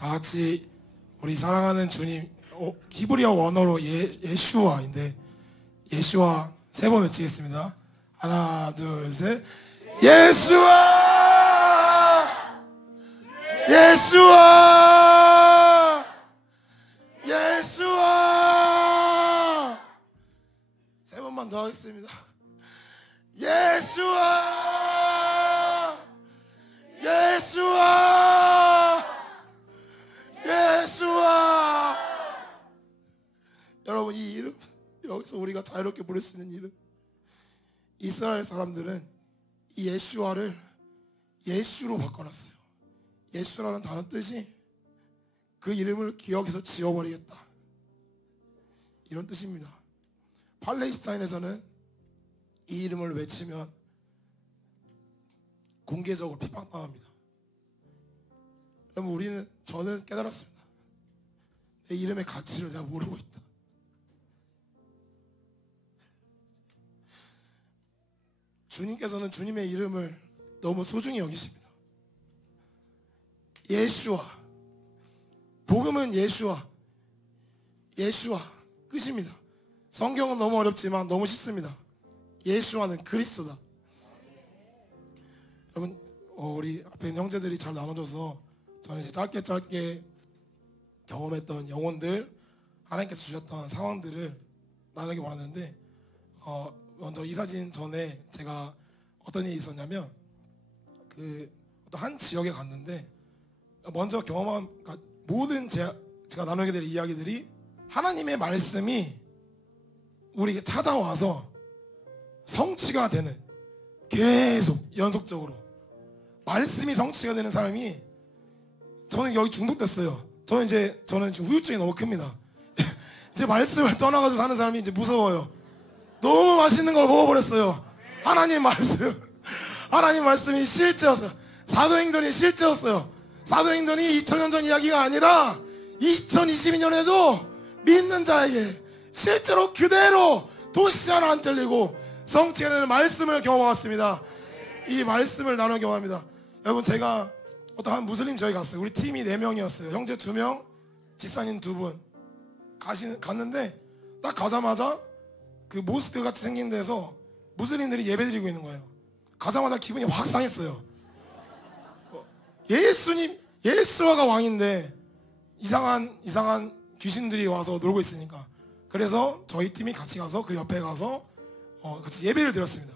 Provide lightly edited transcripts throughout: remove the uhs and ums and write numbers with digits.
다 같이 우리 사랑하는 주님, 히브리어 원어로 예슈아인데 예슈아 세 번 외치겠습니다. 하나, 둘, 셋. 예수아! 예수아! 예수아! 세 번만 더 하겠습니다. 예수아! 예수아! 예수아! 여러분, 이 이름, 여기서 우리가 자유롭게 부를 수 있는 이름, 이스라엘 사람들은 이 예슈아를 예수로 바꿔놨어요. 예수라는 단어 뜻이 그 이름을 기억해서 지워버리겠다, 이런 뜻입니다. 팔레스타인에서는 이 이름을 외치면 공개적으로 핍박당합니다. 여러분, 저는 깨달았습니다. 내 이름의 가치를 내가 모르고 있다. 주님께서는 주님의 이름을 너무 소중히 여기십니다. 예수아, 복음은 예수아, 예수아 끝입니다. 성경은 너무 어렵지만 너무 쉽습니다. 예수아는 그리스도다. 여러분, 우리 앞에 있는 형제들이 잘 나눠줘서 저는 이제 짧게 경험했던 영혼들, 하나님께서 주셨던 상황들을 나누기 원하는데, 먼저 이 사진 전에 제가 어떤 일이 있었냐면, 어떤 한 지역에 갔는데, 먼저 경험한, 그러니까 모든 제가 나누게 될 이야기들이 하나님의 말씀이 우리에게 찾아와서 성취가 되는, 계속 연속적으로 말씀이 성취가 되는 사람이, 저는 여기 중독됐어요. 저는 지금 후유증이 너무 큽니다. 이제 말씀을 떠나가지고 사는 사람이 이제 무서워요. 너무 맛있는 걸 먹어버렸어요. 하나님 말씀이 실제였어요. 사도행전이 실제였어요. 사도행전이 2000년 전 이야기가 아니라 2022년에도 믿는 자에게 실제로 그대로 도시 하나 안 잘리고 성취가 되는 말씀을 경험하였습니다. 이 말씀을 나눠 경험합니다. 여러분, 제가 어떤 한 무슬림 저희 갔어요. 우리 팀이 4명이었어요. 형제 2명, 집사님 2분 갔는데, 딱 가자마자 그 모스크 같이 생긴 데서 무슬림들이 예배드리고 있는 거예요. 가자마자 기분이 확 상했어요. 예수아가 왕인데 이상한 귀신들이 와서 놀고 있으니까. 그래서 저희 팀이 같이 가서 그 옆에 가서 같이 예배를 드렸습니다.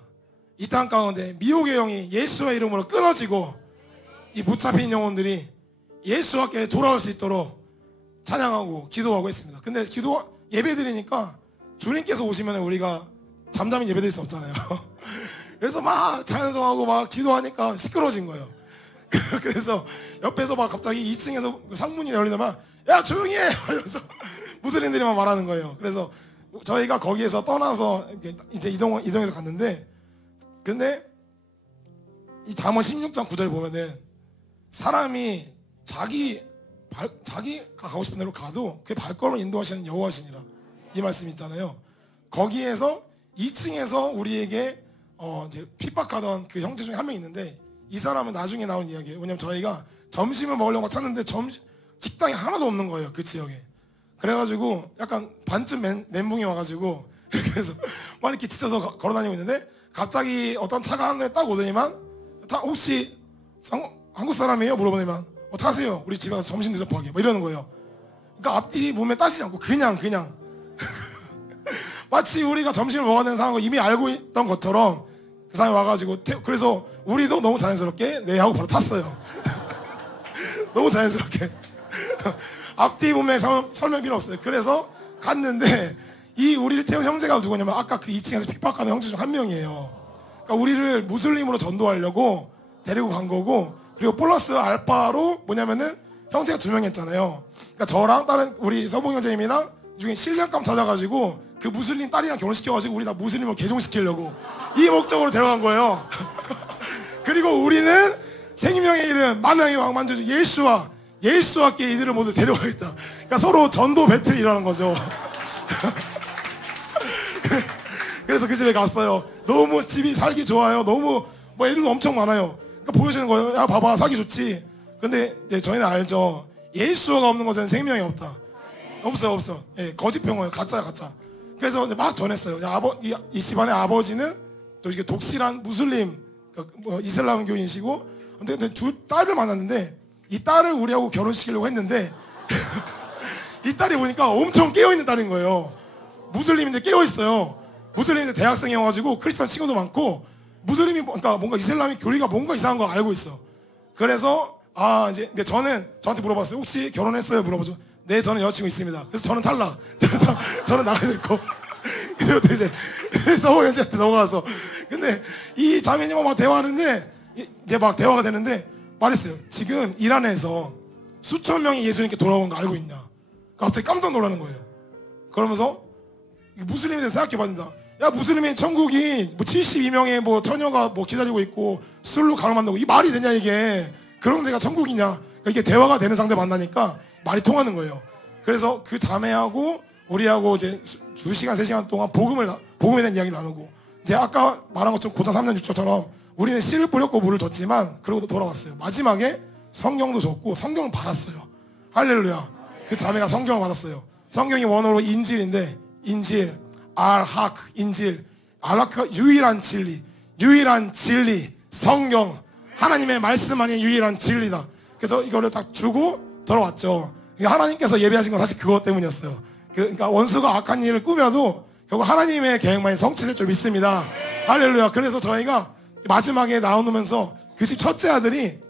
이 땅 가운데 미혹의 영이 예수의 이름으로 끊어지고, 이 붙잡힌 영혼들이 예수와께 돌아올 수 있도록 찬양하고 기도하고 했습니다. 근데 예배 드리니까 주님께서 오시면 우리가 잠잠히 예배 드릴 수 없잖아요. 그래서 막 찬송하고 막 기도하니까 시끄러워진 거예요. 그래서 옆에서 막 갑자기 2층에서 창문이 열리더만, 야 조용히 해! 이러면서 무슬림들이만 말하는 거예요. 그래서 저희가 거기에서 떠나서 이제 이동해서 갔는데, 근데 이 잠언 16장 9절 보면은 사람이 자기가 가고 싶은 데로 가도 그 발걸음을 인도하시는 여호와시니라, 이 말씀 있잖아요. 거기에서 2층에서 우리에게 이제 핍박하던 그 형제 중에 한 명 있는데, 이 사람은 나중에 나온 이야기예요. 왜냐면 저희가 점심을 먹으려고 찾는데 식당이 하나도 없는 거예요, 그 지역에. 그래가지고 약간 반쯤 멘붕이 와가지고 그래서 막 이렇게 지쳐서 걸어다니고 있는데, 갑자기 어떤 차가 한 대 딱 오더니만, 혹시 한국 사람이에요? 물어보더니만, 타세요. 우리 집에 가서 점심 대접하게, 뭐 이러는 거예요. 그러니까 앞뒤 몸에 따지지 않고 그냥 마치 우리가 점심을 먹어야 되는 상황을 이미 알고 있던 것처럼 그 사람이 와가지고, 그래서 우리도 너무 자연스럽게 네 하고 바로 탔어요. 너무 자연스럽게. 앞뒤 몸에 설명 필요 없어요. 그래서 갔는데, 이 우리를 태운 형제가 누구냐면 아까 그 2층에서 핍박하는 형제 중 한 명이에요. 그러니까 우리를 무슬림으로 전도하려고 데리고 간 거고, 그리고 플러스 알파로 뭐냐면은 형제가 2명이었잖아요. 그러니까 저랑 다른 우리 서봉 형제님이랑 중에 신랑감 찾아가지고 그 무슬림 딸이랑 결혼시켜가지고 우리 다 무슬림으로 개종시키려고 이 목적으로 데려간 거예요. 그리고 우리는 생명의 이름, 만왕의 왕 만주주 예수와께 이들을 모두 데려가겠다. 그러니까 서로 전도 배틀이 일어나는 거죠. 그래서 그 집에 갔어요. 너무 집이 살기 좋아요. 너무 애들도 엄청 많아요. 그러니까 보여주는 거예요. 야 봐봐, 살기 좋지. 근데 이제 저희는 알죠. 예수가 없는 것은 생명이 없다. 없어. 예, 거짓 병어예요. 가짜야, 가짜. 그래서 막 전했어요. 이 집안의 아버지는 또 이게 독실한 무슬림, 이슬람교인이시고, 근데 두 딸을 만났는데 이 딸을 우리하고 결혼시키려고 했는데 이 딸이 보니까 엄청 깨어있는 딸인 거예요. 무슬림인데 깨어있어요. 무슬림인데 대학생이어가지고 크리스천 친구도 많고, 무슬림이 그러니까 뭔가 이슬람의 교리가 뭔가 이상한 거 알고 있어. 그래서 이제 근데 저한테 물어봤어요. 혹시 결혼했어요? 물어보죠. 네, 저는 여자친구 있습니다. 그래서 저는 탈락. 저는 나가야 됐고. 그래서 이제 서호연지한테 넘어가서, 근데 이 자매님하고 막 대화하는데 이제 막 대화가 되는데 말했어요. 지금 이란에서 수천 명이 예수님께 돌아온 거 알고 있냐? 갑자기 깜짝 놀라는 거예요. 그러면서 무슬림에 대해서 생각해봤는다. 야, 무슬림의 천국이 뭐 72명의 뭐 처녀가 뭐 기다리고 있고 술로 가로만다고 이 말이 되냐 이게? 그런 데가 천국이냐? 그러니까 이게 대화가 되는 상대 만나니까 말이 통하는 거예요. 그래서 그 자매하고 우리하고 이제 2시간 3시간 동안 복음에 대한 이야기 나누고, 이제 아까 말한 것처럼 고작 3년 6초처럼 우리는 씨를 뿌렸고 물을 줬지만 그러고 돌아왔어요. 마지막에 성경도 줬고 성경을 받았어요. 할렐루야. 그 자매가 성경을 받았어요. 성경이 원어로 인질인데, 인질, 알하크, 인질, 알하크가 유일한 진리, 성경, 하나님의 말씀 안에 유일한 진리다. 그래서 이거를 딱 주고 돌아왔죠. 하나님께서 예배하신 건 사실 그것 때문이었어요. 그러니까 원수가 악한 일을 꾸며도 결국 하나님의 계획만이 성취될 줄 믿습니다. 할렐루야. 그래서 저희가 마지막에 나오면서 그 집 첫째 아들이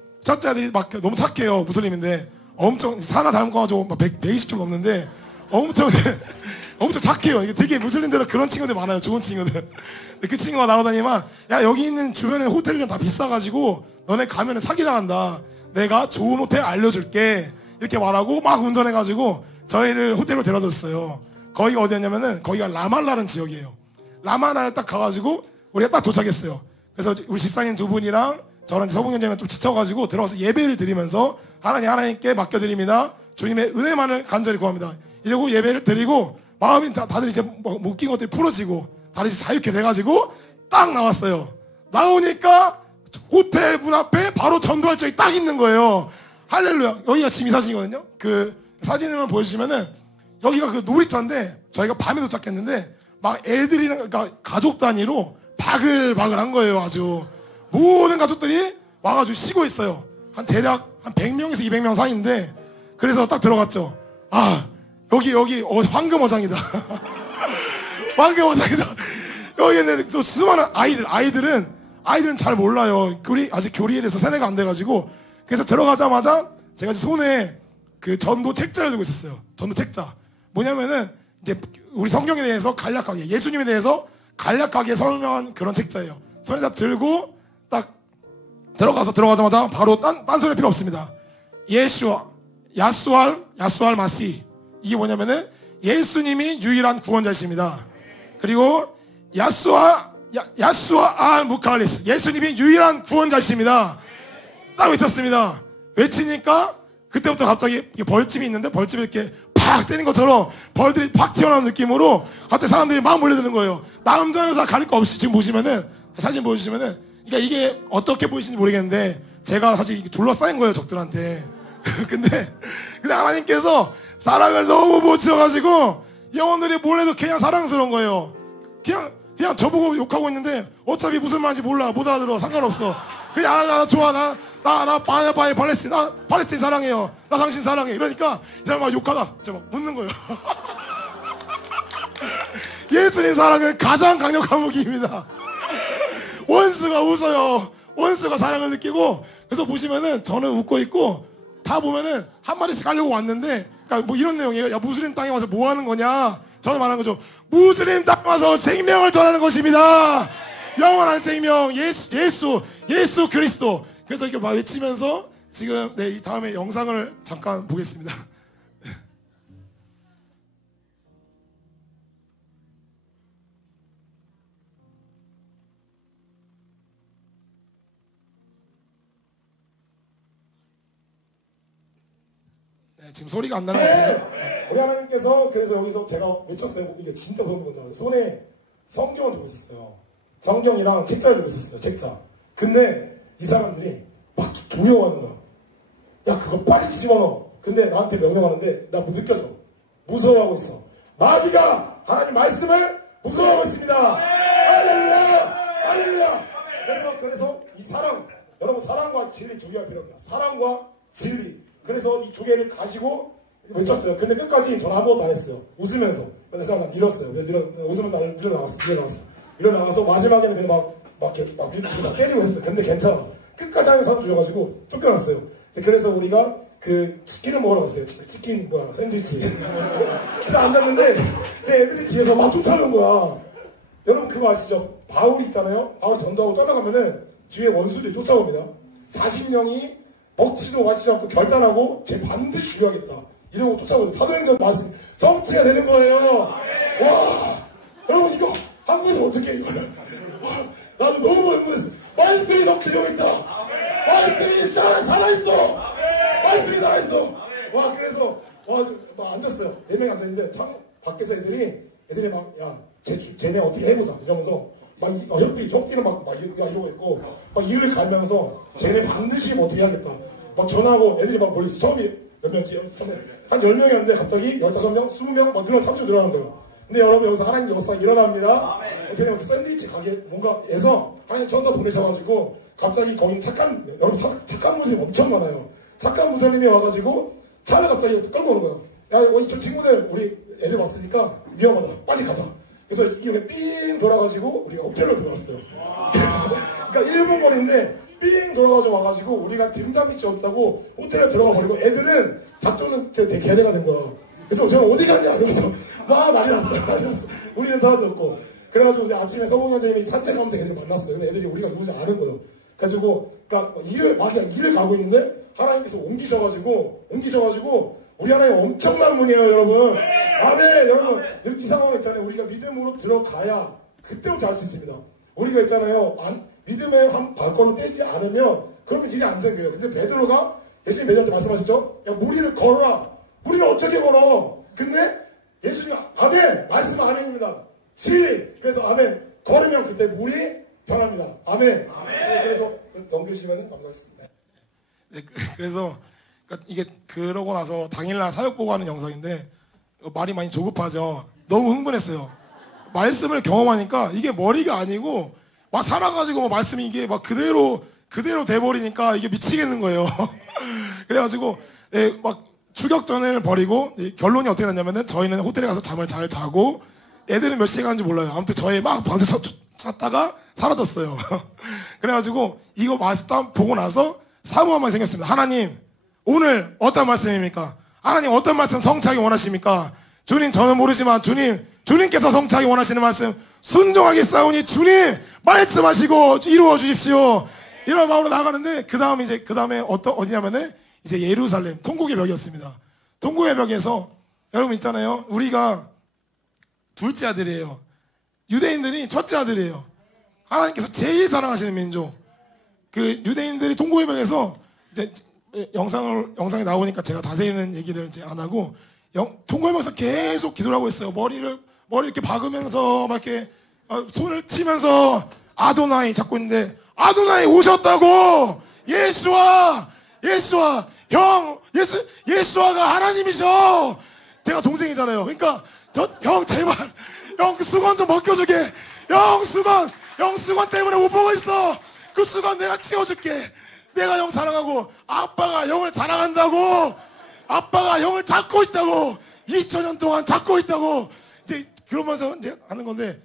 막 너무 착해요. 무슬림인데 엄청 사나 닮고 가지고 막 120kg 넘는데 엄청 착해요. 이게 되게 무슬림들은 그런 친구들 많아요. 좋은 친구들. 그 친구가 나오다니만, 야, 여기 있는 주변에 호텔들은 다 비싸가지고 너네 가면은 사기당한다. 내가 좋은 호텔 알려줄게. 이렇게 말하고 막 운전해가지고 저희를 호텔로 데려줬어요. 거기가 어디였냐면은 거기가 라말라라는 지역이에요. 라말라를 딱 가가지고 우리가 딱 도착했어요. 그래서 우리 집사님 두 분이랑 저랑 서봉현님은 좀 지쳐가지고 들어가서 예배를 드리면서 하나님께 맡겨드립니다. 주님의 은혜만을 간절히 구합니다. 이러고 예배를 드리고 마음이 다들 이제 묶인 것들이 풀어지고 다들 이제 자유케 돼가지고 딱 나왔어요. 나오니까 호텔 문 앞에 바로 전도할적이 딱 있는 거예요. 할렐루야. 여기가 지금 이 사진이거든요. 그 사진을 보여주시면은 여기가 그 놀이터인데 저희가 밤에 도착했는데 막 애들이랑 그러니까 가족 단위로 바글바글 한 거예요. 아주 모든 가족들이 와가지고 쉬고 있어요. 대략 한 100명에서 200명 사이인데, 그래서 딱 들어갔죠. 여기 황금어장이다. 황금어장이다. 여기는 또 수많은 아이들은 잘 몰라요. 아직 교리에 대해서 세뇌가 안 돼가지고. 그래서 들어가자마자 제가 손에 그 전도 책자를 들고 있었어요. 전도 책자. 뭐냐면은 이제 우리 성경에 대해서 간략하게, 예수님에 대해서 간략하게 설명한 그런 책자예요. 손에다 들고 딱 들어가자마자 바로 딴 소리 필요 없습니다. 야수알 마시. 이게 뭐냐면은 예수님이 유일한 구원자이십니다. 그리고 야수아 알 무칼리스. 예수님이 유일한 구원자이십니다. 딱 외쳤습니다. 외치니까 그때부터 갑자기 벌집이 있는데 벌집이 이렇게 팍 때린 것처럼 벌들이 팍 튀어나오는 느낌으로 갑자기 사람들이 막 몰려드는 거예요. 남자 여자 가릴 거 없이 지금 보시면은, 사진 보여주시면은, 그러니까 이게 어떻게 보이시는지 모르겠는데 제가 사실 둘러싸인 거예요, 적들한테. 근데 하나님께서 사랑을 너무 보여주셔가지고 영혼들이 몰래도 그냥 사랑스러운 거예요. 그냥 저보고 욕하고 있는데 어차피 무슨 말인지 몰라, 못 알아들어, 상관없어. 그냥 나 좋아, 나 팔레스틴 사랑해요, 나 당신 사랑해. 이러니까 이 사람 막 욕하다 제가 막 웃는 거예요. 예수님 사랑은 가장 강력한 무기입니다. 원수가 웃어요. 원수가 사랑을 느끼고. 그래서 보시면은 저는 웃고 있고, 다 보면은 한 마리씩 하려고 왔는데, 그러니까 뭐 이런 내용이에요. 야, 무슬림 땅에 와서 뭐 하는 거냐. 저는 말하는 거죠. 무슬림 땅에 와서 생명을 전하는 것입니다. 영원한 생명, 예수 그리스도. 그래서 이렇게 막 외치면서 지금 이 다음에 영상을 잠깐 보겠습니다. 지금 소리가 안 나는 것 같은데, 우리 하나님께서 그래서 여기서 제가 외쳤어요. 이게 진짜 무서운 건지 알아요. 손에 성경을 들고 있었어요. 성경이랑 책자를 들고 있었어요. 책자. 근데 이 사람들이 막 조여하는 거야. 야, 그거 빨리 집어넣어. 근데 나한테 명령하는데 나 느껴져. 무서워하고 있어. 마귀가 하나님 말씀을 무서워하고 있습니다. 할렐루야! 할렐루야! 그래서 이 사랑, 여러분 사랑과 진리 조기할 필요합니다. 사랑과 진리. 그래서 이 두 개를 가지고 외쳤어요. 근데 끝까지 저는 아무것도 안 했어요. 웃으면서. 그래서 나 밀었어요. 웃으면서 밀어나가서 마지막에는 그냥 막 밀치고 막 때리고 했어요. 근데 괜찮아. 끝까지 하면 사람 주셔가지고 쫓겨났어요. 그래서 우리가 그 치킨을 먹으러 갔어요. 치킨 샌드위치. 그래서 앉았는데 이제 애들이 뒤에서 막 쫓아오는 거야. 여러분 그거 아시죠? 바울 있잖아요. 바울 전도하고 떠나가면은 뒤에 원수들이 쫓아옵니다. 40명이 먹지도 마시지 않고 결단하고 쟤 반드시 죽여야겠다. 이러고 쫓아오거든요. 사도행전 말씀 성취가 되는 거예요. 와, 여러분 이거 한국에서 어떻게 해 이거를? 나도 너무 흥분했어. 말씀이 성취되고 있다. 말씀이 살아있어. 말씀이 살아있어. 와, 그래서 막 앉았어요. 4명이 앉아있는데 창 밖에서 애들이 막 야, 쟤네 어떻게 해보자 이러면서 막 형띠는 막 이러고 있고 막 이를 갈면서 쟤네 반드시 뭐 어떻게 해야겠다. 막 전화하고 애들이 막 머리 처음이 몇 명지? 한 10명이었는데 갑자기 15명, 20명, 막 30명 늘어나는 거예요. 근데 여러분 여기서 하나님 역사 일어납니다. 어떻게 보면 샌드위치 가게 뭔가에서 하나님 천사 보내셔가지고 갑자기 거기 여러분 착한 무슬림 엄청 많아요. 착한 무슬림이 와가지고 차를 갑자기 끌고 오는 거예요. 야, 저 친구들 우리 애들 왔으니까 위험하다. 빨리 가자. 그래서 이렇게 삥 돌아가지고 우리가 호텔로 들어왔어요. 그러니까 1분 거리인데 삥 돌아가지고 와가지고 우리가 등잔 밑이 없다고 호텔에 들어가 버리고 애들은 다쪽은 되게 개대가 된 거야. 그래서 제가 어디 갔냐 그래서 막 난리 났어요. 우리는 사라졌고 그래가지고 이제 아침에 서봉 선생님이 산책하면서 애들이 만났어요. 근데 애들이 우리가 누군지 아는 거예요. 그래가지고 그러니까 일을 가고 있는데 하나님께서 옮기셔가지고 우리 하나님 엄청난 분이에요, 여러분. 아멘. 여러분 이 상황 있잖아요. 우리가 믿음으로 들어가야 그때부터 알 수 있습니다. 우리가 있잖아요. 믿음의 한 발걸음 떼지 않으면 그러면 일이 안 생겨요. 근데 베드로가 예수님 베드로한테 말씀하셨죠? 야, 무리를 걸어라. 우리는 어떻게 걸어? 근데 예수님 아멘. 말씀 아멘입니다. 진리. 그래서 아멘. 걸으면 그때 물이 변합니다. 아멘. 네, 그래서 넘겨주시면 감사하겠습니다. 네, 그래서 이게 그러고 나서 당일날 사역 보고 하는 영상인데 말이 많이 조급하죠. 너무 흥분했어요. 말씀을 경험하니까 이게 머리가 아니고 막 살아가지고 말씀이 이게 막 그대로 돼버리니까 이게 미치겠는 거예요. 그래가지고 네, 막 추격전을 벌이고 결론이 어떻게 났냐면은 저희는 호텔에 가서 잠을 잘 자고 애들은 몇 시간 간지 몰라요. 아무튼 저희 막 밤새 찾다가 사라졌어요. 그래가지고 이거 말씀 보고 나서 사모한 말이 생겼습니다. 하나님 오늘 어떤 말씀입니까? 하나님 어떤 말씀 성취하기 원하십니까? 주님 저는 모르지만 주님께서 성취하기 원하시는 말씀 순종하게 싸우니 주님 말씀하시고 이루어 주십시오. 이런 마음으로 나가는데 그 다음에 어디냐면은 이제 예루살렘 통곡의 벽이었습니다. 통곡의 벽에서 여러분 있잖아요. 우리가 둘째 아들이에요. 유대인들이 첫째 아들이에요. 하나님께서 제일 사랑하시는 민족. 그 유대인들이 통곡의 벽에서 이제 영상이 나오니까 제가 자세히는 얘기를 이제 안 하고 통곡의 벽에서 계속 기도를 하고 있어요. 머리 이렇게 박으면서 막 이렇게 손을 치면서 아도나이 잡고 있는데 아도나이 오셨다고. 예수와 형 예수와가 하나님이셔. 제가 동생이잖아요. 그러니까 형 제발 형 그 수건 좀 벗겨주게. 형 수건 때문에 못 보고 있어. 그 수건 내가 치워줄게. 내가 형 사랑하고 아빠가 형을 사랑한다고. 아빠가 형을 찾고 있다고. 2000년 동안 찾고 있다고. 이제 그러면서 이제 하는 건데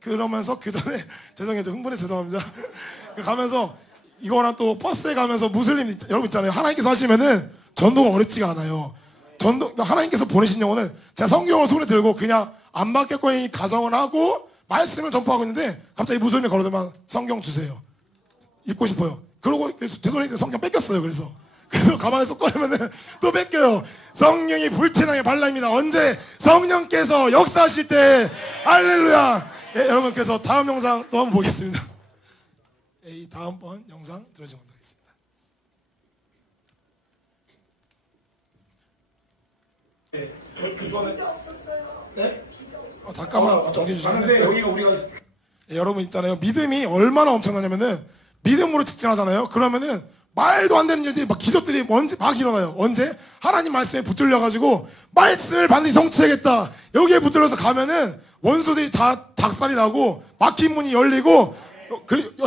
그러면서 그 전에 죄송해요. 좀 흥분해서 죄송합니다. 가면서 이거랑 또 버스에 가면서 무슬림 여러분 있잖아요. 하나님께서 하시면은 전도가 어렵지가 않아요. 하나님께서 보내신 영혼은 제가 성경을 손에 들고 그냥 안 받겠거니 가정을 하고 말씀을 전파하고 있는데 갑자기 무슬림이 걸어들면 성경 주세요. 읽고 싶어요. 그러고 죄송해요. 성경 뺏겼어요. 그래서 가방에서 꺼내면은 또 뺏겨요. 성령이 불티나게 발라입니다. 언제? 성령께서 역사하실 때. 할렐루야. 예, 여러분 그래서 다음 영상 또 한번 보겠습니다. 예, 이 다음번 영상 들어주시면 되겠습니다. 이거는 네? 잠깐만 정리해 주시면 여기가 우리가 여러분 있잖아요. 믿음이 얼마나 엄청나냐면은 믿음으로 직진하잖아요. 그러면은 말도 안 되는 일들이 막 기적들이 막 일어나요. 언제? 하나님 말씀에 붙들려가지고 말씀을 반드시 성취하겠다. 여기에 붙들려서 가면은 원수들이 다 작살이 나고 막힌 문이 열리고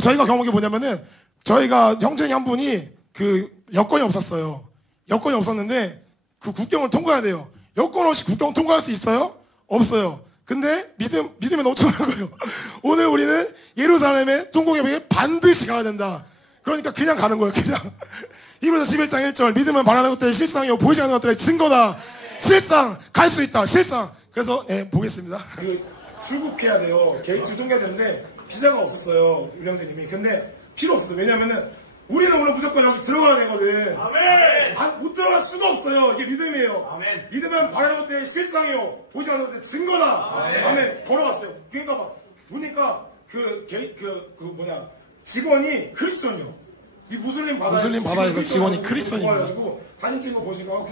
저희가 경험한 게 뭐냐면은 저희가 형제님 한 분이 그 여권이 없었어요. 여권이 없었는데 그 국경을 통과해야 돼요. 여권 없이 국경 통과할 수 있어요? 없어요. 근데 믿음에 넘쳐나는 거예요. 오늘 우리는 예루살렘의 통곡예배에 반드시 가야 된다. 그러니까 그냥 가는 거예요. 그냥. 히브리서 11장 1절 믿음은 바라는 것들의 실상이요 보이지 않는 것들의 증거다. 실상 갈 수 있다. 실상. 그래서 보겠습니다. 출국해야 돼요. 게이트 통과해야 되는데 비자가 없었어요. 우리 형제님이. 근데 필요 없어요. 왜냐면은 우리는 오늘 무조건 여기 들어가야 되거든. 아멘. 못 들어갈 수가 없어요. 이게 믿음이에요. 아멘. 믿음은 바라는 것들의 실상이요 보이지 않는 것들의 증거다. 아멘. 아멘. 걸어갔어요. 그러니까 막 보니까 직원이 크리스천이요. 이 무슬림 바다에서 직원이 크리스천이고 사진 찍고 보시고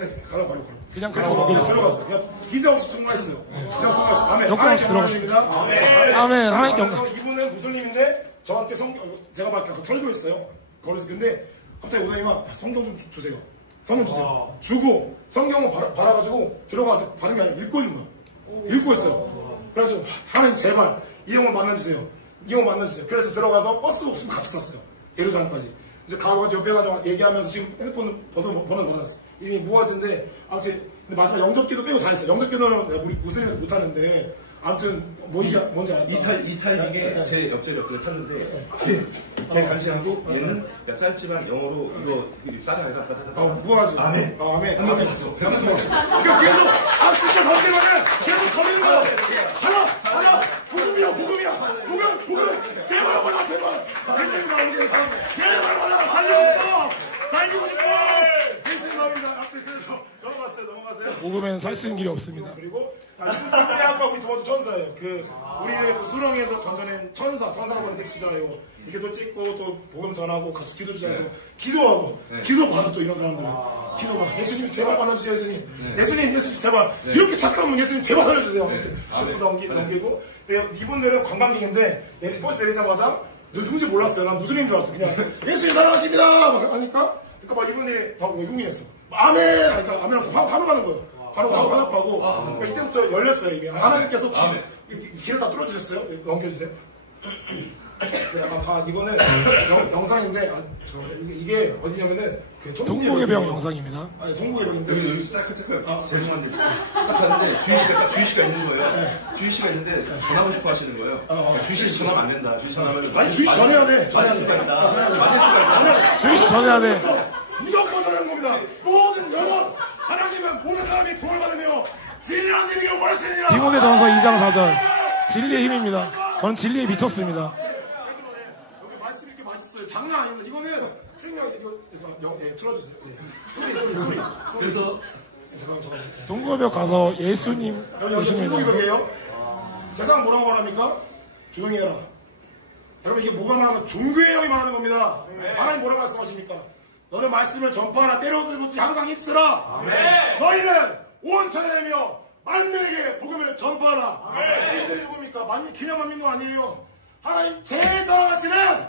그냥 들어갔어요. 그냥 비자 없이 통과했어요. 비자 없이 통과했어요. 아멘. 여권 없이 들어갔습니다. 아멘. 아멘. 하나님께 영광. 이분은 무슬림인데 저한테 제가 막 설교했어요. 거기서 근데 갑자기 오더니만 성경 좀 주세요. 성경 주세요. 주고 성경을 받아가지고 들어가서 받은 게 아니라 읽고 있는 거야. 읽고 있어요. 그래서 하나님 제발 이 형을 만나주세요. 이 형을 만나주세요. 그래서 들어가서 버스 없으면 같이 탔어요. 예루살렘까지. 이제 가가지고 옆에 가서 얘기하면서 지금 핸드폰 번호 받았어. 이미 무화지인데 아무튼 근데 마지막 영접기도 빼고 다 했어요. 영접기도는 내가 우리 무슬림에서 못하는데 아무튼 뭔지 알아? 이탈리게 제 옆자리 탔는데 걔 같이 하고 얘는 짧지만 영어로 이거 따라해라. 무화지. 아멘. 아멘. 한 바퀴 갔어. 그러니까 계속 진짜 던지면은 계속 거리는 거야. 하나 복음이야. 복음 제발 올라 제발. 예수님 나오니까 제발 올라 달리고 싶어. 예수님 나옵니다. 앞에 그래서 넘어갔어요. 복음에는 살 수 있는 길이 없습니다. 그리고 아까 우리 도와준 천사예요. 우리를 그 수렁에서 건져낸 천사가 보낸 택시잖아요. 이게 또 찍고 또 복음 전하고 같이 기도 주자해서 기도하고 기도 받아 또 이런 사람들은 기도가 예수님 제발 받아주세요. 예수님 제발 이렇게 착한 분 예수님 제발 살려주세요. 넘기고 이분들은 관광객인데 버스 내리자마자 누군지 몰랐어요. 난 무슬림인 줄 알았어. 그냥 예수님 사랑하십니다 막 하니까 그러니까 막 이분들이 다 외국인이었어. 아멘 그러니까 아멘하면서 바로 가는 거예요. 바로 화답하고 그러니까 이때부터 열렸어요. 이미 하나님께서 길을 다 뚫어주셨어요. 넘겨주세요. 이거는 영상인데 이게 어디냐면은 통곡예배용 영상입니다. 아니 통곡예배인데 여기 잠깐 죄송한데 딱 봤는데 주희씨가 있는 거예요. 주희씨가 있는데 전하고 싶어 하시는 거예요. 주희씨 전하면 안 된다. 주희씨 전하면 아니 주희씨 전해야 돼. 맞을 수가 있다. 주희씨 전해야 돼. 무조건 전하는 겁니다. 모든 영혼 하나님은 모든 사람이 구원을 받으며 진리한 일이길 원하시느니라. 디모데전서 2장 4절 진리의 힘입니다. 전 진리에 미쳤습니다. 여기 말씀 이렇게 맛있어요. 장난 아닙니다. 이거는 생각 이거 틀어주세요. 소리. 그래서 잠깐만. 동거벽 가서 예수님 동거벽이에요. 세상 뭐라고 말합니까? 조용히 해라. 여러분 이게 뭐가 말하면 종교의 영이 말하는 겁니다. 하나님 뭐라고 말씀하십니까? 너는 말씀을 전파하라. 때려들고 항상 힘쓰라. 너희는 온 천하에며 만민에게 복음을 전파하라. 이들이 누굽니까? 그냥 만민도 아니에요. 하나님 제일 사랑하시는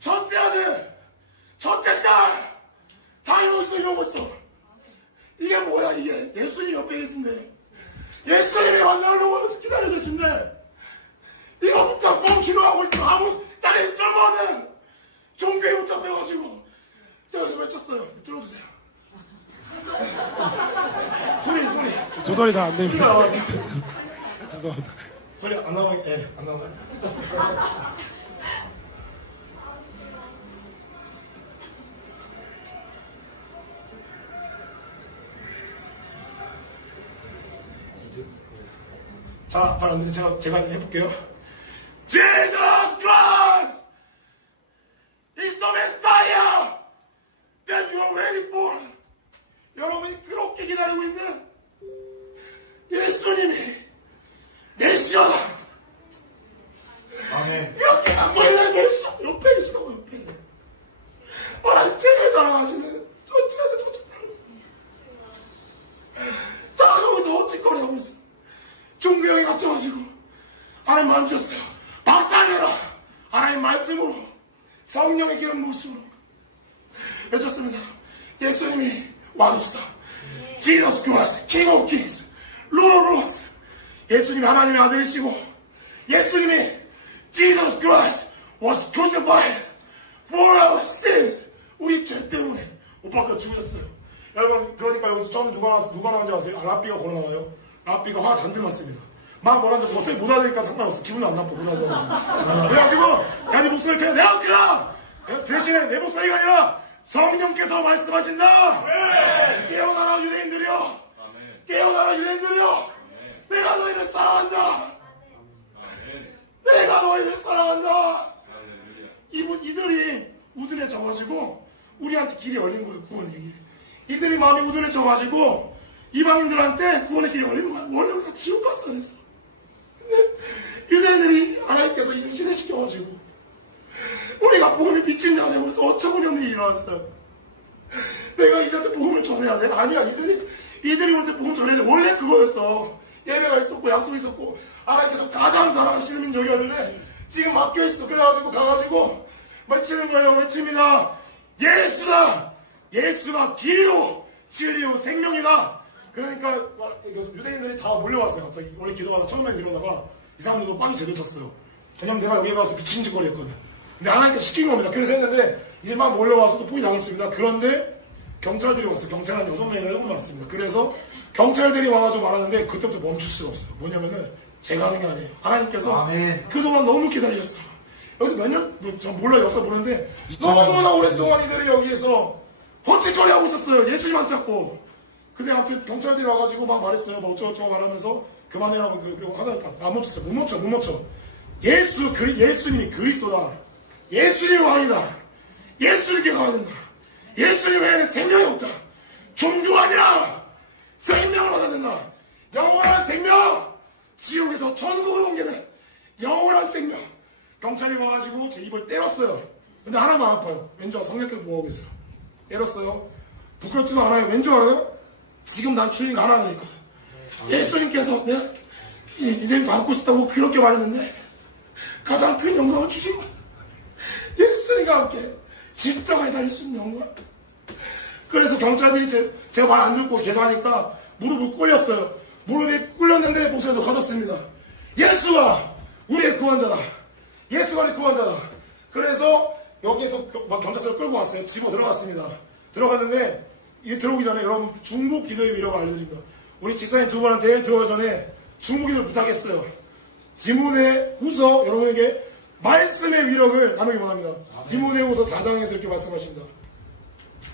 첫째 아들, 첫째 딸 다 이러고 있어. 이게 뭐야 이게? 예수님 옆에 계신데 예수님이 만나러 오면서 기다리고 계신데 이거 붙잡고 기도하고 있어. 아무 자기 쓸모없는 종교에 붙잡혀가지고 제가 외쳤어요. 들어주세요. 소리. 조절이 잘 안 됩니다. 죄송합니다. 소리 안 나와요? 네, 안 나와요. 자, 제가 해볼게요. Jesus Christ is the Messiah that you are waiting for. 여러분이 그렇게 기다리고 있는 예수님이 메시아다. 아멘. 이렇게 정말 메시아 옆에 계시다고 옆에. 하나님 제일 사랑하시는 전체가 쫓았다고. 다 거기서 어찌거리 하고 있어. 종교형이 갇혀가지고 하나님 마음 주셨어요. 박살내라. 하나님 말씀으로 성령의 기름 부으심으로 외쳤습니다. 예수님이 왕이시다. Jesus Christ, King of Kings, Lord of Lords. 예수님이 하나님의 아들이시고 예수님이 Jesus Christ was crucified for our sins. 우리 죄 때문에 못 박혀 죽으셨어요. 여러분, 그러니까 여기서 처음 누가 나온지 아세요? 라삐가 걸어 나와요. 라삐가 화 잔뜩 났습니다. 막 뭐라는데 어차피 못 알아들으니까 상관없어. 기분은 안 나빠. 못 알아들어가지고. 그래가지고 야, 네 목소리를 그냥 내가 크라! 대신에 내 목소리가 아니라 성령께서 말씀하신다. 깨어나라 유대인들이여. 깨어나라 유대인들이여. 내가 너희를 사랑한다. 내가 너희를 사랑한다. 이들이 우둔해져가지고 우리한테 길이 열린 거예요. 구원의 길이. 이들이 마음이 우둔해져가지고 이방인들한테 구원의 길이 열리는 거야. 원래 우리가 지옥 갔어야 했어. 유대인들이 하나님께서 임신을 시켜가지고 우리가 복음이 미친 자가 되면서 어처구니없는 일이 일어났어요. 내가 이들한테 복음을 전해야 돼? 아니야. 이들이 우리한테 복음 전해야 돼. 원래 그거였어. 예배가 있었고 약속이 있었고 하나님께서 가장 사랑하시는 민족이었는데 지금 막혀있어. 그래가지고 가가지고 외치는 거예요. 외칩니다. 예수다. 예수가 길이요 진리요 생명이다. 그러니까 유대인들이 다 몰려왔어요. 갑자기 원래 기도하다 처음엔 이러다가 이 사람들도 빵이 제대로 쳤어요. 왜냐면 내가 여기 가서 미친 짓거리 했거든. 근데 하나님께서 시킨 겁니다. 그래서 했는데 이제 막 몰려와서 또 포위 당했습니다. 그런데 경찰들이 왔어요. 경찰 한 6명이나 7명 왔습니다. 그래서 경찰들이 와가지고 말하는데 그때부터 멈출 수가 없어요. 뭐냐면은 제가 하는 게 아니에요. 하나님께서 아멘. 그동안 너무 기다리셨어. 여기서 몇 년? 전 몰라요. 역사 모르는데 너무나 오랫동안 이들이 여기에서 번짓거리 하고 있었어요. 예수님 안 찾고. 근데 아무튼 경찰들이 와가지고 막 말했어요. 뭐 어쩌고저쩌고 말하면서 그만해라고 그리고 하다니까 안 멈췄어요. 못 멈춰. 예수님이 그리스도다. 예수님이 왕이다. 예수님께 가야 된다. 예수님 외에는 생명이 없다. 종교가 아니라 생명을 받아야 된다. 영원한 생명. 지옥에서 천국으로 옮기는 영원한 생명. 경찰이 와가지고 제 입을 때렸어요. 근데 하나도 안 아파요. 왠지 성령께서 뭐하고 계세요. 때렸어요. 부끄럽지도 않아요. 왠지 알아요? 지금 난 주인가 하나가 있거든. 예수님께서 내가 인생 닮고 싶다고 그렇게 말했는데 가장 큰 영광을 주시고 예수님과 함께 십자가에 달릴 수 있는 영광. 그래서 경찰들이 제가 말 안 듣고 계속 하니까 무릎을 꿇렸어요. 무릎이 꿇렸는데 목소리도 커졌습니다. 예수가 우리의 구원자다. 예수가 우리의 구원자다. 그래서 여기에서 막 경찰서를 끌고 왔어요. 집어 들어갔습니다. 들어갔는데 이게 들어오기 전에 여러분 중국 기도의 위력을 알려드립니다. 우리 집사님 두 분한테 들어오기 전에 중국 기도를 부탁했어요. 디모데 후서 여러분에게 말씀의 위력을 나누기 원합니다. 디모데 후서 4장에서 이렇게 말씀하십니다.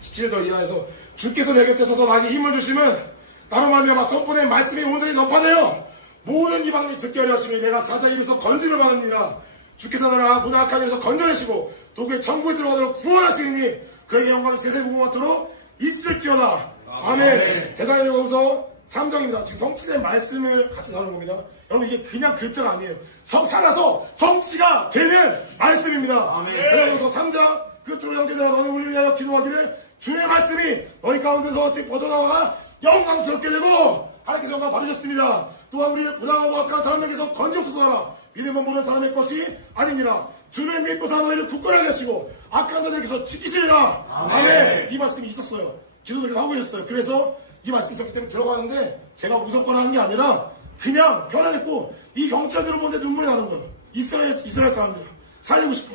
17절 이하에서 주께서 내 곁에 서서 나에게 힘을 주시면 나로 말미암아 선포된 말씀이 온전히 덮어내어 모든 이방인이 듣게 하려 하시니 내가 사자 입에서 건짐을 받으니라. 주께서 나를 무나악한 일에서 건져내시고 도구의 천국에 들어가도록 구원하시니 그에게 영광이 세세 무궁하도록 있을지어다. 아멘. 데살로니가후서 3장입니다. 지금 성취된 말씀을 같이 다루는 겁니다. 여러분 이게 그냥 글자가 아니에요. 살아서 성취가 되는 말씀입니다. 데살로니가후서 3장 끝으로 형제들아 너는 우리를 위하여 기도하기를 주의 말씀이 너희 가운데서 어찌 퍼져나와 영광스럽게 되고 하나님께서 영광 받으셨습니다. 또한 우리를 부당하고 악한 사람에게서 건지옵소서라. 믿음은 모르는 사람의 것이 아니니라. 주는 믿고사 너희를 굳건하게 하시고 악한 자들에게서 지키시리라. 아멘. 이 말씀이 있었어요. 기도를 하고 있었어요. 그래서 이 말씀이 있었기 때문에 들어가는데 제가 무섭거나 하는 게 아니라 그냥 편안했고 이 경찰들을 보는데 눈물이 나는 거예요. 이스라엘 사람들 살리고 싶어.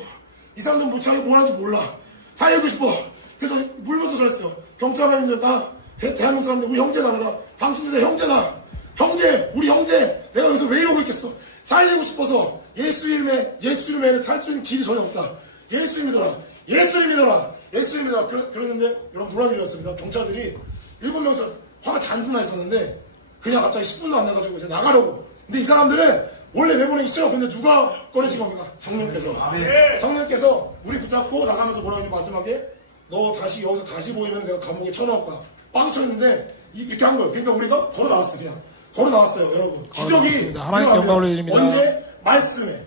이 사람들은 뭐 하는지 몰라. 살리고 싶어. 그래서 물면서 전했어요. 경찰관님들 나 대한민국 사람들 우리 형제다. 내가 당신들 내 형제다. 형제 우리 형제 내가 여기서 왜 이러고 있겠어. 살리고 싶어서 예수님에는 살 수 있는 길이 전혀 없다. 예수님 믿어라. 그랬는데 여러분 놀란 일이었습니다. 경찰들이 7명에서 화가 잔뜩 나 있었는데 그냥 갑자기 10분도 안 나가지고 이제 나가려고. 근데 이 사람들은 원래 내보내기 싫어. 근데 누가 꺼내신 겁니까? 성령께서. 성령께서 우리 붙잡고 나가면서 뭐라고 말씀하게 너 다시 여기서 다시 보이면 내가 감옥에 쳐넣을 거야. 빵 쳤는데 이렇게 한 거예요. 그러니까 우리가 걸어 나왔어요. 그냥 걸어 나왔어요. 여러분 기적이 하나님께 영광 올려드립니다. 언제? 말씀에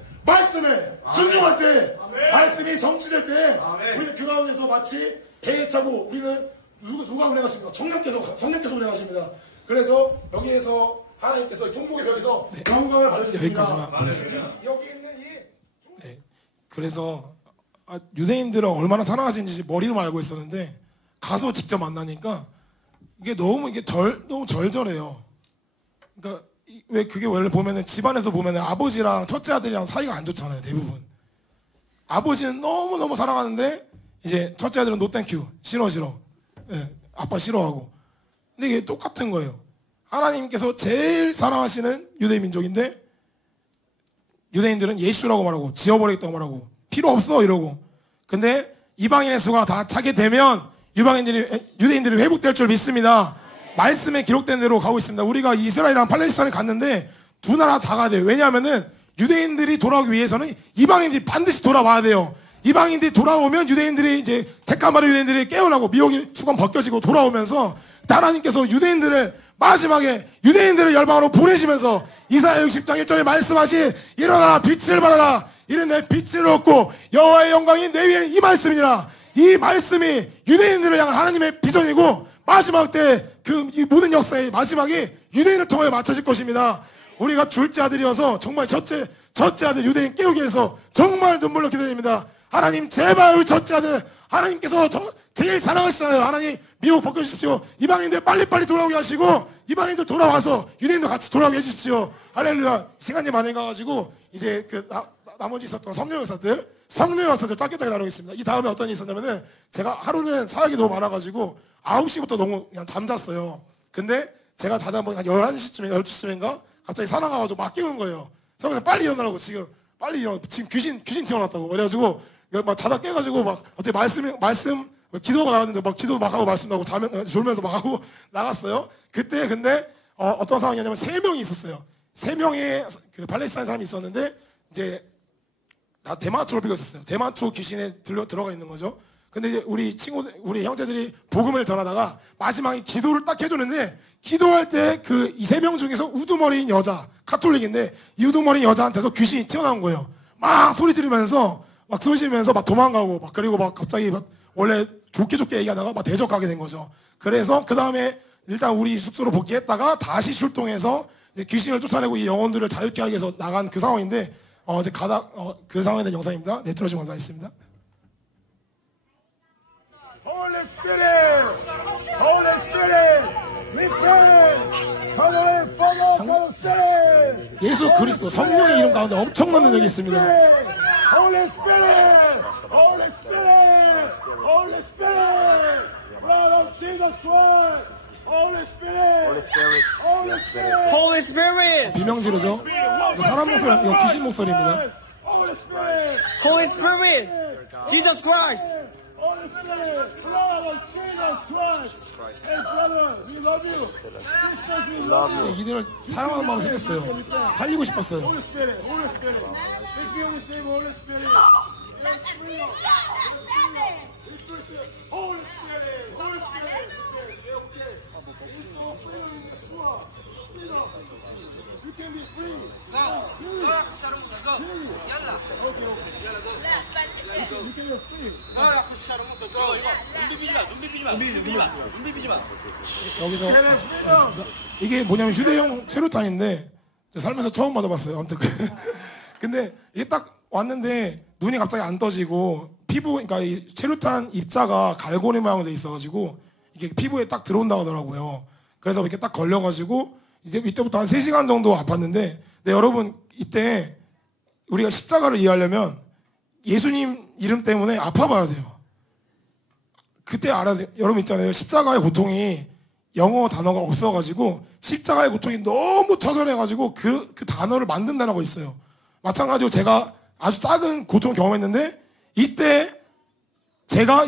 순종할 때 말씀이 성취될 때 우리는 그 가운데서 마치 배에 차고 우리는 누가 운행하십니까? 성령께서 운행하십니다. 그래서 여기에서 하나님께서 종목의 벽에서 영광을 받으셨습니다. 여기까지만 보겠습니다. 여기 있는 그래서 유대인들은 얼마나 사랑하시는지 머리로 알고 있었는데 가서 직접 만나니까 이게 너무 너무 절절해요. 그러니까 왜 그게 원래 보면은 집안에서 보면은 아버지랑 첫째 아들이랑 사이가 안 좋잖아요, 대부분. 아버지는 너무 사랑하는데 이제 첫째 아들은 노 땡큐, 싫어. 네, 아빠 싫어하고. 근데 이게 똑같은 거예요. 하나님께서 제일 사랑하시는 유대 민족인데 유대인들은 예수라고 말하고 지어버리겠다고 말하고 필요 없어 이러고. 근데 이방인의 수가 다 차게 되면 유대인들이 회복될 줄 믿습니다. 말씀에 기록된 대로 가고 있습니다. 우리가 이스라엘이랑 팔레스타인을 갔는데 두 나라 다 가야 돼요. 왜냐하면은 유대인들이 돌아오기 위해서는 이방인들이 반드시 돌아와야 돼요. 이방인들이 돌아오면 유대인들이 이제 택한 바로 유대인들이 깨어나고 미혹의 수건 벗겨지고 돌아오면서 하나님께서 마지막에 유대인들을 열방으로 보내시면서 이사야 60장 1절에 말씀하신 일어나라 빛을 발하라 이는 내 빛을 얻고 여호와의 영광이 내 위에 이 말씀이니라. 이 말씀이 유대인들을 향한 하나님의 비전이고 마지막 때 이 모든 역사의 마지막이 유대인을 통해 맞춰질 것입니다. 우리가 둘째 아들이어서 정말 첫째 아들 유대인 깨우기 위해서 정말 눈물로 기도드립니다. 하나님 제발 우리 첫째 아들 하나님께서 제일 사랑하시잖아요. 하나님 미혹 벗겨주십시오. 이방인들 빨리빨리 돌아오게 하시고 이방인들 돌아와서 유대인도 같이 돌아오게 해주십시오. 할렐루야. 시간이 많이 가가지고 이제 나머지 있었던 성령 역사들 짧게 나누겠습니다. 이 다음에 어떤 일이 있었냐면은 제가 하루는 사역이 너무 많아가지고 9시부터 너무 그냥 잠잤어요. 근데 제가 자다 보니 한 11시쯤인가 12시쯤인가 갑자기 사나가 가지고 막 깨우는 거예요. 그래서 빨리 일어나라고 지금 귀신 튀어나왔다고 그래가지고 막 자다 깨가지고 막 갑자기 말씀 기도가 나갔는데 막 기도 막 하고 말씀하고 졸면서 막 하고 나갔어요. 그때 근데 어떤 상황이냐면 3명이 있었어요. 3명의 그 팔레스타인 사람이 있었는데 이제 다 대마초를 피고 있었어요. 대마초 귀신에 들어가 있는 거죠. 근데 이제 우리 형제들이 복음을 전하다가 마지막에 기도를 딱 해주는데 기도할 때 이 3명 중에서 우두머리인 여자, 카톨릭인데 이 우두머리인 여자한테서 귀신이 튀어나온 거예요. 막 소리 지르면서 막 도망가고 그리고 막 갑자기 원래 좋게 얘기하다가 막 대적하게 된 거죠. 그래서 그 다음에 일단 우리 숙소로 복귀했다가 다시 출동해서 귀신을 쫓아내고 이 영혼들을 자유케 하기 위해서 나간 그 상황인데 이제 그 상황에 대한 영상입니다. 네, 들어주시면 감사하겠습니다. Holy Spirit, Holy Spirit, return, come on, follow, Spirit. 예수 그리스도 성령의 이름 가운데 엄청난 능력이 있습니다. Holy Spirit, Holy Spirit, Holy Spirit, blood of Jesus Christ, Holy Spirit, Holy Spirit, Holy Spirit, 비명 지르죠. 이거 사람 목소리 아니고 귀신 목소리입니다. Holy Spirit, Holy Spirit, Jesus Christ. Holy Spirit, blood of Jesus Christ. Hey brother, we love you. Sisters, we love you. 이들을 사랑하는 마음이 생겼어요. 살리고 싶었어요. Holy Spirit, Holy Spirit. If you receive Holy Spirit, yes, we are. Holy Spirit, Holy Spirit. Okay. It's so free in Yeshua. Freedom. You can be free. You can be free. 여기서 이게 뭐냐면 휴대용 체류탄인데 살면서 처음 맞아봤어요. 아무튼 근데 이게 딱 왔는데 눈이 갑자기 안 떠지고 그러니까 이 체류탄 입자가 갈고리 모양으로 돼 있어가지고 이게 피부에 딱 들어온다고 하더라고요. 그래서 이렇게 딱 걸려가지고 이때부터 한 3시간 정도 아팠는데, 네, 여러분 이때 우리가 십자가를 이해하려면 예수님 이름 때문에 아파봐야 돼요. 그때 알아야 돼요. 여러분 있잖아요. 십자가의 고통이 영어 단어가 없어가지고 십자가의 고통이 너무 처절해가지고 그 단어를 만든 단어가 있어요. 마찬가지로 제가 아주 작은 고통을 경험했는데 이때 제가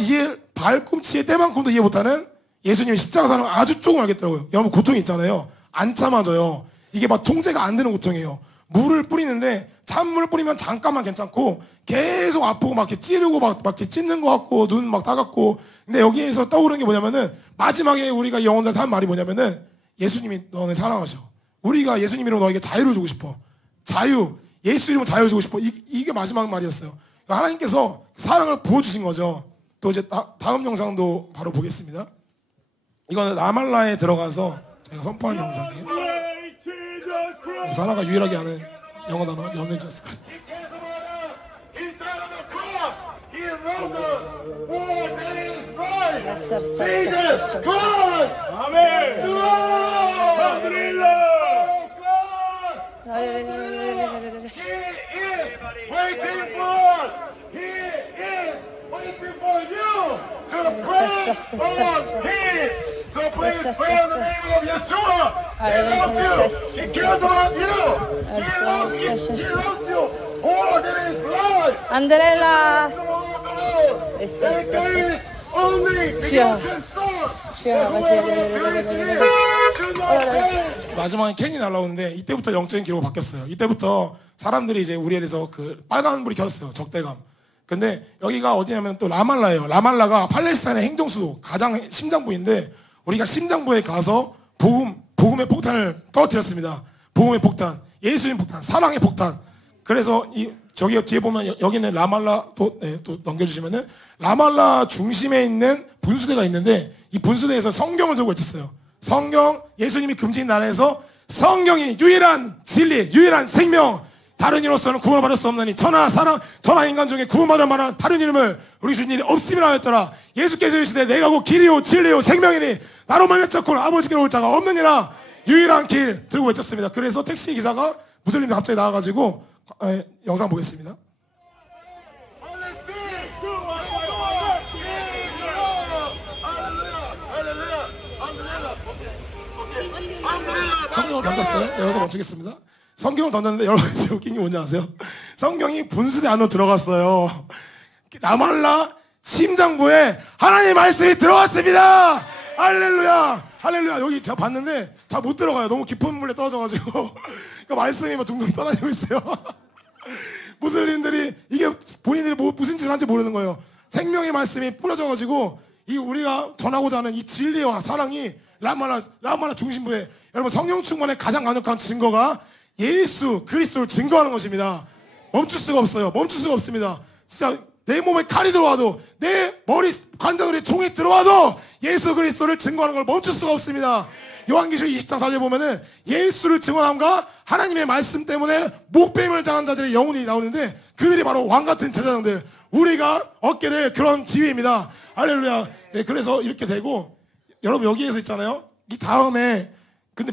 발꿈치의 때만큼도 이해 못하는 예수님의 십자가 사랑을 아주 조금 알겠더라고요. 여러분 고통이 있잖아요. 안 참아져요. 이게 막 통제가 안 되는 고통이에요. 물을 뿌리는데 찬물을 뿌리면 잠깐만 괜찮고 계속 아프고 막 이렇게 찌르고 막 이렇게 찢는 것 같고 눈 막 따갑고. 근데 여기에서 떠오르는 게 뭐냐면은 마지막에 우리가 영혼들한테 한 말이 뭐냐면은 예수님이 너네 사랑하셔. 우리가 예수님 이름으로 너에게 자유를 주고 싶어. 자유. 예수 이름으로 자유를 주고 싶어. 이게 마지막 말이었어요. 하나님께서 사랑을 부어주신 거죠. 또 이제 다음 영상도 바로 보겠습니다. 이거는 라말라에 들어가서 제가 선포한 영상이에요. 사라가 유일하게 하는 영어 단어 영어제스. He rose us 4 days right. Jesus Christ. Amen. He is waiting for us. He is waiting for you to pray on Him. So please pray in the name of Yeshua. He loves you. He cares about you. He loves you. He loves you more than His life. 안드렐라. 주여, 마지막에 캔이 날라오는데 이때부터 영적인 기록이 바뀌었어요. 이때부터 사람들이 이제 우리에 대해서 그 빨간 불이 켰어요. 적대감. 근데 여기가 어디냐면 또 라말라예요. 라말라가 팔레스타인의 행정수도 가장 심장부인데 우리가 심장부에 가서 복음의 폭탄을 떨어뜨렸습니다. 복음의 폭탄, 예수님 폭탄, 사랑의 폭탄. 그래서 저기 뒤에 보면 여기는 라말라 또 넘겨주시면은 라말라 중심에 있는 분수대가 있는데 이 분수대에서 성경을 들고 있었어요. 성경, 예수님이 금지인 나라에서 성경이 유일한 진리, 유일한 생명, 다른 이로서는 구원받을 수 없나니 천하 인간 중에 구원받을 만한 다른 이름을 우리 주님이 없음이라 하였더라. 예수께서 이르시되 내가 곧 길이요 진리요 생명이니 나로만 외쳤고 아버지께로 올 자가 없느니라. 유일한 길 들고 외쳤습니다. 그래서 택시 기사가 무슬림이 갑자기 나와가지고 영상 보겠습니다. 성경을 던졌어요. 여기서 멈추겠습니다. 성경을 던졌는데 여러분 웃긴 게 뭔지 아세요? 성경이 분수대 안으로 들어갔어요. 라말라 심장부에 하나님의 말씀이 들어갔습니다. 할렐루야, 할렐루야. 여기 제가 봤는데 잘 못 들어가요. 너무 깊은 물에 떨어져가지고 그 말씀이 막 둥둥 떠다니고 있어요. 무슬림들이 이게 본인들이 무슨 짓을 하는지 모르는 거예요. 생명의 말씀이 뿌려져가지고 이 우리가 전하고자 하는 이 진리와 사랑이 라말라 중심부에 여러분 성령 충만의 가장 강력한 증거가 예수 그리스도를 증거하는 것입니다. 멈출 수가 없어요. 멈출 수가 없습니다. 진짜 내 몸에 칼이 들어와도 내 머리 관자놀이 총이 들어와도 예수 그리스도를 증거하는 걸 멈출 수가 없습니다. 요한계시록 20장 4절에 보면은 예수를 증언함과 하나님의 말씀 때문에 목배임을 당한 자들의 영혼이 나오는데 그들이 바로 왕같은 제사장들, 우리가 얻게 될 그런 지위입니다. 할렐루야. 네, 그래서 이렇게 되고 여러분 여기에서 있잖아요. 이 다음에 근데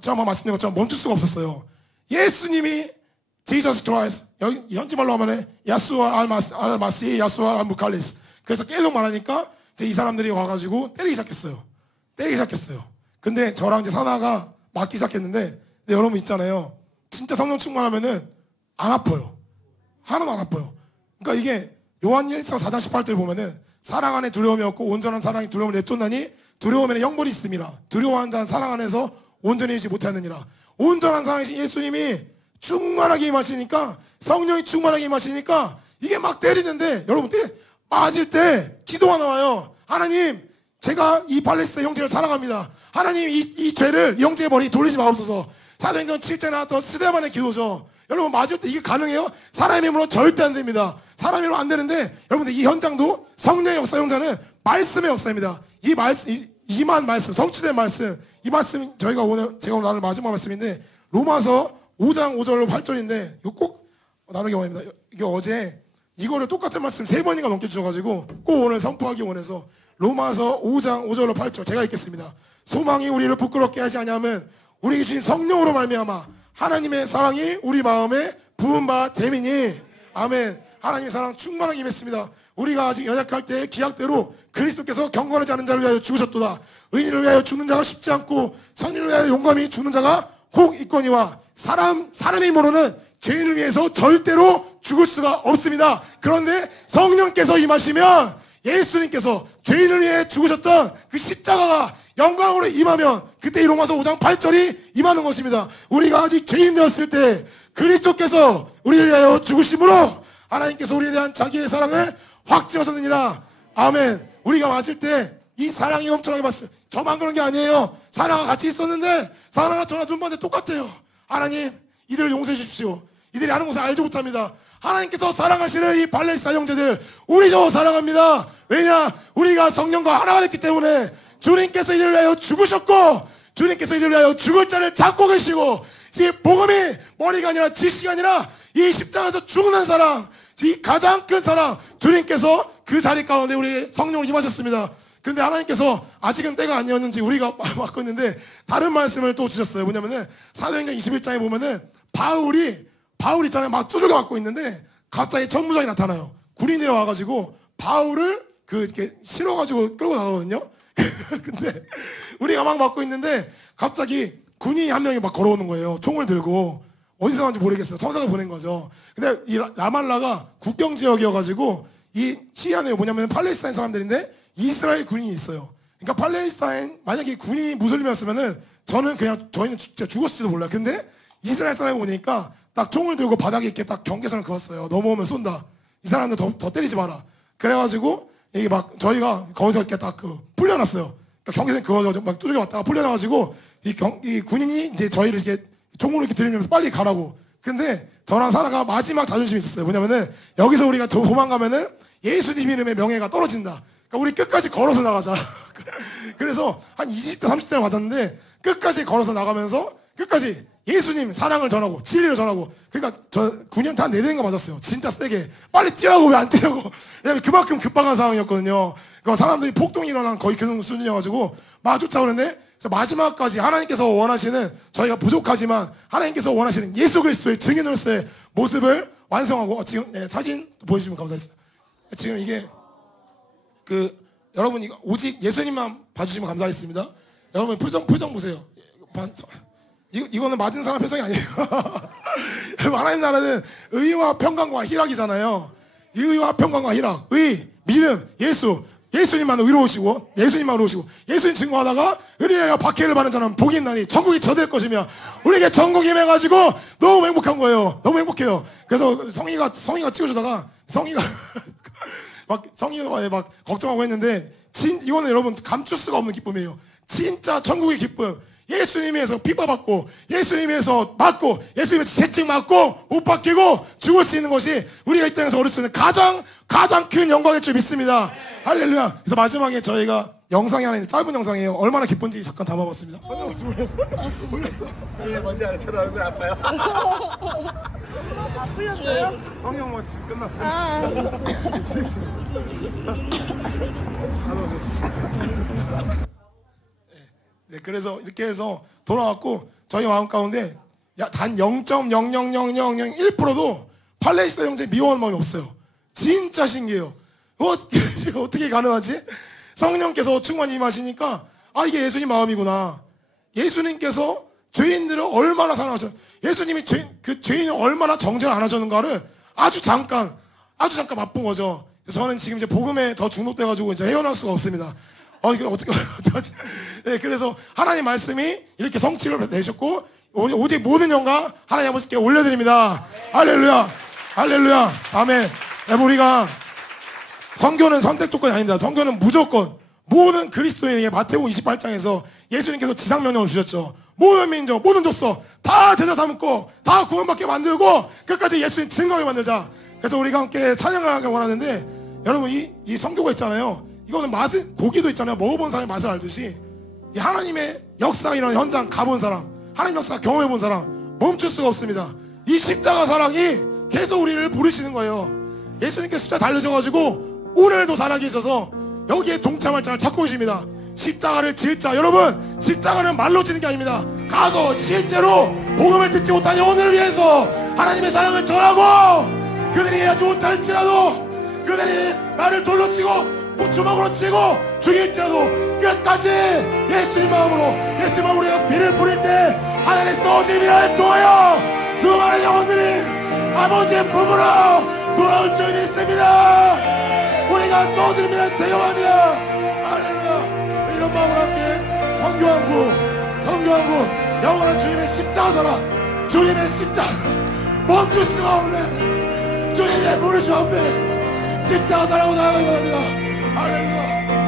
제가 말씀드린 것처럼 멈출 수가 없었어요. 예수님이 Jesus Christ, 여기 현지 말로 하면은 야수아 알마시 야수아 알무칼리스. 그래서 계속 말하니까 이제 이 사람들이 와가지고 때리기 시작했어요. 근데 저랑 이제 사나가 맞기 시작했는데 근데 여러분 있잖아요. 진짜 성령 충만하면은 안 아파요. 하나도 안 아파요. 그러니까 이게 요한 1서 4장 18절에 보면은 사랑 안에 두려움이 없고 온전한 사랑이 두려움을 내쫓나니 두려움에는 형벌이 있습니다. 두려워하는 자는 사랑 안에서 온전히 있지 못하느니라. 온전한 사랑이신 예수님이 충만하게 임하시니까 성령이 충만하게 임하시니까 이게 막 때리는데 여러분 맞을 때 기도가 나와요. 하나님 제가 이 팔레스타인 형제를 사랑합니다. 하나님 이 죄를 이 형제의 머리 돌리지 마옵소서. 사도행전 7장에 나왔던 스데반의 기도죠. 여러분 맞을 때 이게 가능해요? 사람의 힘으로 절대 안 됩니다. 사람의 힘으로 안 되는데 여러분들 이 현장도 성령의 역사 형제는 말씀의 역사입니다. 이 말씀 이만 말씀 성취된 말씀 이 말씀 제가 오늘 나눌 마지막 말씀인데 로마서 5장 5절로 8절인데 이거 꼭 나누기 원합니다. 이게 어제 이거를 똑같은 말씀 3번인가 넘게 주셔가지고 꼭 오늘 선포하기 원해서 로마서 5장 5절로 8절 제가 읽겠습니다. 소망이 우리를 부끄럽게 하지 아니하면 우리에게 주신 성령으로 말미암아 하나님의 사랑이 우리 마음에 부은 바 됨이니 아멘. 하나님의 사랑 충만하게 임했습니다. 우리가 아직 연약할 때 기약대로 그리스도께서 경건하지 않은 자를 위하여 죽으셨도다. 의인을 위하여 죽는 자가 쉽지 않고 선인을 위하여 용감히 죽는 자가 혹 있거니와 사람의 힘으로는 죄인을 위해서 절대로 죽을 수가 없습니다. 그런데 성령께서 임하시면 예수님께서 죄인을 위해 죽으셨던 그 십자가가 영광으로 임하면 그때 이 로마서 5장 8절이 임하는 것입니다. 우리가 아직 죄인이었을 때 그리스도께서 우리를 위하여 죽으심으로 하나님께서 우리에 대한 자기의 사랑을 확증하셨느니라. 아멘. 우리가 맞을 때 이 사랑이 엄청나게 봤어요. 저만 그런 게 아니에요. 사랑과 같이 있었는데 사랑과 저나 눈 봤는데 똑같아요. 하나님 이들을 용서해 주십시오. 이들이 하는 것을 알지 못합니다. 하나님께서 사랑하시는 이 팔레스타인 형제들 우리도 사랑합니다. 왜냐? 우리가 성령과 하나가 됐기 때문에 주님께서 이들을 위하여 죽으셨고 주님께서 이들을 위하여 죽을 자를 잡고 계시고 이 복음이 머리가 아니라 지식이 아니라 이 십자가에서 죽는 사랑 이 가장 큰 사랑 주님께서 그 자리 가운데 우리 성령을 임하셨습니다. 근데 하나님께서 아직은 때가 아니었는지 우리가 맡고 있는데 다른 말씀을 또 주셨어요. 뭐냐면은 사도행전 21장에 보면은 바울이 있잖아요. 막 두들겨 맞고 있는데 갑자기 천부장이 나타나요. 군인이 와가지고 바울을 이렇게 실어가지고 끌고 나가거든요. 근데 우리가 막 맞고 있는데 갑자기 군인이 한 명이 막 걸어오는 거예요. 총을 들고. 어디서 왔는지 모르겠어요. 천사가 보낸 거죠. 근데 이 라말라가 국경 지역이어가지고 이 희한해요. 뭐냐면 팔레스타인 사람들인데 이스라엘 군인이 있어요. 그러니까 팔레스타인 만약에 군인이 무슬림이었으면은 저희는 진짜 죽었을지도 몰라요. 근데 이스라엘 사람이 보니까 딱 총을 들고 바닥에 이렇게 딱 경계선을 그었어요. 넘어오면 쏜다. 이 사람들 더 때리지 마라. 그래가지고 이게 막 저희가 거기서 이렇게 딱 풀려났어요. 그러니까 경계선 그어져 막 두들겨 맞다가 풀려나가지고 이 군인이 이제 저희를 이렇게 총으로 이렇게 들이면서 빨리 가라고. 근데 저랑 사라가 마지막 자존심이 있었어요. 뭐냐면은 여기서 우리가 도망가면은 예수님 이름의 명예가 떨어진다. 그러니까 우리 끝까지 걸어서 나가자. 그래서 한 20대 30대를 맞았는데 끝까지 걸어서 나가면서 끝까지 예수님 사랑을 전하고 진리를 전하고. 그러니까 저 9년 다 4대인가 맞았어요. 진짜 세게. 빨리 뛰라고 왜 안 뛰라고. 왜냐면 그만큼 급박한 상황이었거든요. 그러니까 사람들이 폭동이 일어난 거의 그 수준이어가지고 막 쫓아오는데 마지막까지 하나님께서 원하시는, 저희가 부족하지만 하나님께서 원하시는 예수 그리스도의 증인으로서의 모습을 완성하고. 지금 사진 보여주시면 감사하겠습니다. 지금 이게 여러분 이거 오직 예수님만 봐주시면 감사하겠습니다. 여러분 표정 보세요. 이거는 맞은 사람 표정이 아니에요. 여러분 하나님 나라는 의와 평강과 희락이잖아요. 이 의와 평강과 희락, 의, 믿음, 예수님만 의로우시고 예수님 증거하다가 의리하여 박해를 받는 자는 복이 있나니 천국이 저될 것이며, 우리에게 천국이 임해가지고 너무 행복한 거예요. 너무 행복해요. 그래서 성희가 찍어주다가 성희가 막 걱정하고 했는데 이거는 여러분 감출 수가 없는 기쁨이에요. 진짜 천국의 기쁨. 예수님에서 핍박받고 예수님에서 맞고 예수님에서 채찍 맞고 못 박히고 죽을 수 있는 것이 우리가 이 땅에서 얻을 수 있는 가장 큰 영광일 줄 믿습니다. 할렐루야. 그래서 마지막에 저희가 영상이 하나 있는데 짧은 영상이에요. 얼마나 기쁜지 잠깐 담아봤습니다. 몰랐어. 이게 뭔지 알아? 저도 얼굴 아파요. 아, 풀렸어요? 성형 지금 끝났어요. 네, 그래서 이렇게 해서 돌아왔고 저희 마음 가운데 단 0.00001%도 팔레스타인 형제 미워하는 마음이 없어요. 진짜 신기해요. 어떻게 가능하지? 성령께서 충만히 임하시니까 이게 예수님 마음이구나. 예수님께서 죄인들을 얼마나 사랑하셨, 예수님이 죄인을 얼마나 정죄를 안 하셨는가를 아주 잠깐 맛본 거죠. 그래서 저는 지금 이제 복음에 더 중독돼가지고 이제 헤어날 수가 없습니다. 이거 어떻게 하지? 네, 그래서 하나님 말씀이 이렇게 성취를 내셨고, 오직 모든 영광 하나님 아버지께 올려드립니다. 할렐루야, 할렐루야, 아멘. 우리가 선교는 선택 조건이 아닙니다. 선교는 무조건 모든 그리스도인에게 마태복음 28장에서 예수님께서 지상명령을 주셨죠. 모든 민족, 모든 족속 다 제자 삼고 다 구원받게 만들고 끝까지 예수님 증거하게 만들자. 그래서 우리가 함께 찬양을 하기 원하는데, 여러분 이 선교가 있잖아요. 이거는 고기도 있잖아요. 먹어본 사람이 맛을 알듯이 이 하나님의 역사가 일어나는 현장 가본 사람, 하나님 역사 경험해본 사람 멈출 수가 없습니다. 이 십자가 사랑이 계속 우리를 부르시는 거예요. 예수님께서 십자가 달려셔가지고 오늘도 살아계셔서 여기에 동참할 자를 찾고 계십니다. 십자가를 질 자, 여러분 십자가는 말로 지는 게 아닙니다. 가서 실제로 복음을 듣지 못한 영혼을 위해서 하나님의 사랑을 전하고, 그들이 해야지 못할지라도 그들이 나를 돌로 치고 주먹으로 치고 죽일지라도 끝까지 예수님 마음으로 비를 뿌릴 때 하나님의 쏘시는 비를 통하여 수많은 영혼들이 아버지의 품으로 돌아올 줄 믿습니다. 우리가 쏘시는 비를 대경합니다. 할렐루야. 이런 마음으로 함께 성교하고 영원한 주님의 십자가 사랑, 주님의 십자가 멈출 수가 없는 주님의 부르심 앞에 십자가 사랑하고 나아가기 바랍니다. 할렐루야.